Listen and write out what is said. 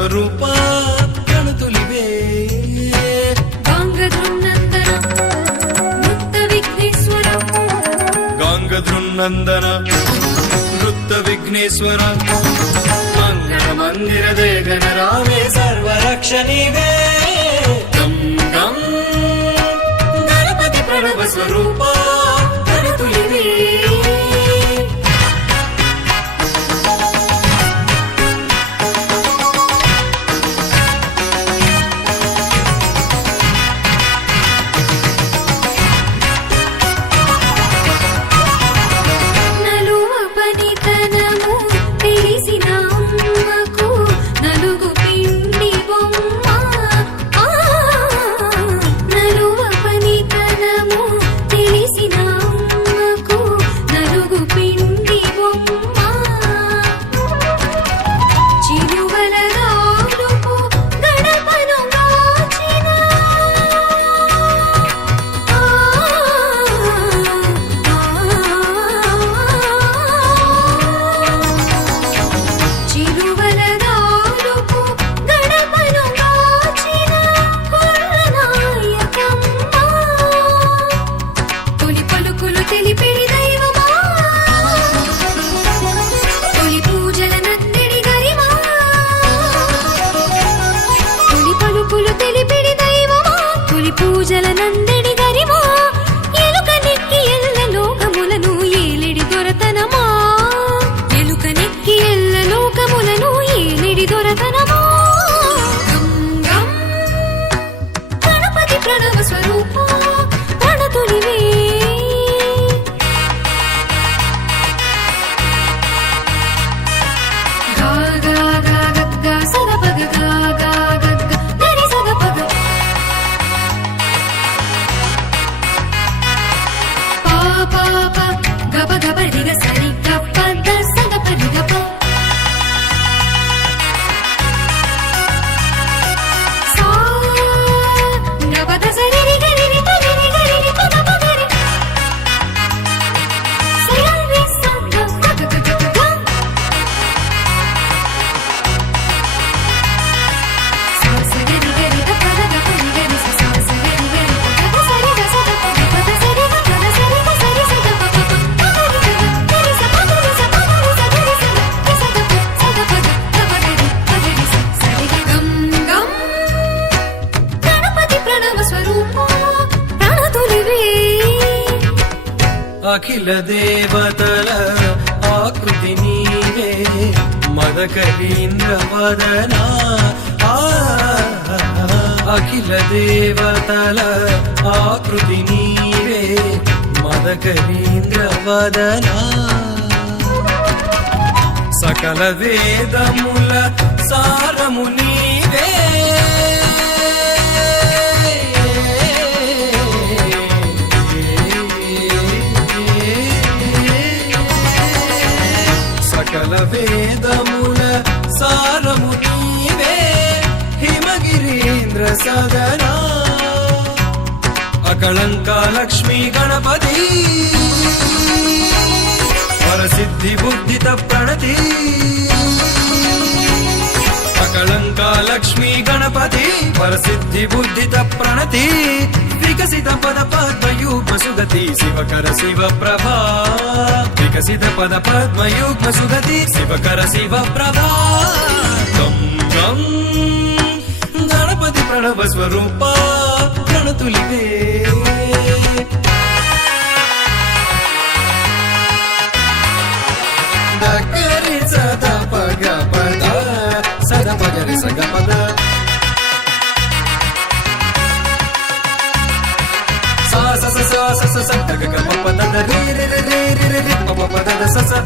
ಸ್ವರೂಪ ಗಣತುಲಿವೆ ಗಾಂಗಧೃನ್ನಂದನ ನೃತ್ತ ವಿಘ್ನೇಶ್ವರ ಗಾಂಗಧೃನ್ನಂದನ ನೃತ್ತ ವಿಘ್ನೇಶ್ವರ ಮಂಗಳ ಮಂದಿರದೇ ಗಣರಾಮೇ ಸರ್ವರಕ್ಷಣಿವೆ ಗಂ ಗಂ ಗಣಪತಿ ಪ್ರಣವ ಸ್ವರೂಪ ಗಣತುಲಿವೆ పూజల నందడి గరిమా ఎలుక నెక్కి ఎల్ల లోకములను ఏలిడి దొరతనమా ఎలుక నెక్కి ఎల్ల లోకములను ఏలిడి దొరతనమా గం గం గణపతి ప్రణవ స్వరూప గణతులివే గా గా గా గ సద పగ గా గా గ గరి సద పగ పాప గబ గబ రిగ సరి గప్ప ద సద పరి గప సా గబ ద సరి రి గరి రి త రి గరి రి ప గ ప గరి సరి రి స గ గ గ గ గ సా స గరి గరి ద ప ద గ ప రి గరి స సా స గరి గరి ప గ సరి గ స ద ప ద సరి గ ప ద సరి గ సరి స ద ప ప ప గరి స ప గరి స ప గరి స గరి స ద స ద ప స ద ప గ ద ప గరి ప గరి స సరి గ గం గం గణపతి ప్రణవ స్వరూప ప్రణతులివే అఖిల దేవతల ఆకృతి నీవే మదకరీంద్ర వదన అఖిల దేవతల ఆకృతి నీవే మదకరీంద్ర వదన సకల వేదముల సారము నీవే సకల వేదముల సారము నీవే హిమగిరీంద్ర సదన అకళంక లక్ష్మీ గణపతి వరసిద్ధి బుద్ధిత ప్రణతి అకళంక లక్ష్మీ గణపతి వరసిద్ధి బుద్ధిత ప్రణతి వికసిత పద పద్మయుగ్మ సుగతి శివకర శివ ప్రభా వికసిత పద పద్మయుగ్మ సుగతి శివకర శివ ప్రభా గం గం గణపతి ప్రణవ స్వరూప గణతులివే దగరి సద పగ పద సద పగరి సగ పద sa sa sa sa sa sa sa sa ga ga pa pa da da re re re re re re pa pa pa da da sa sa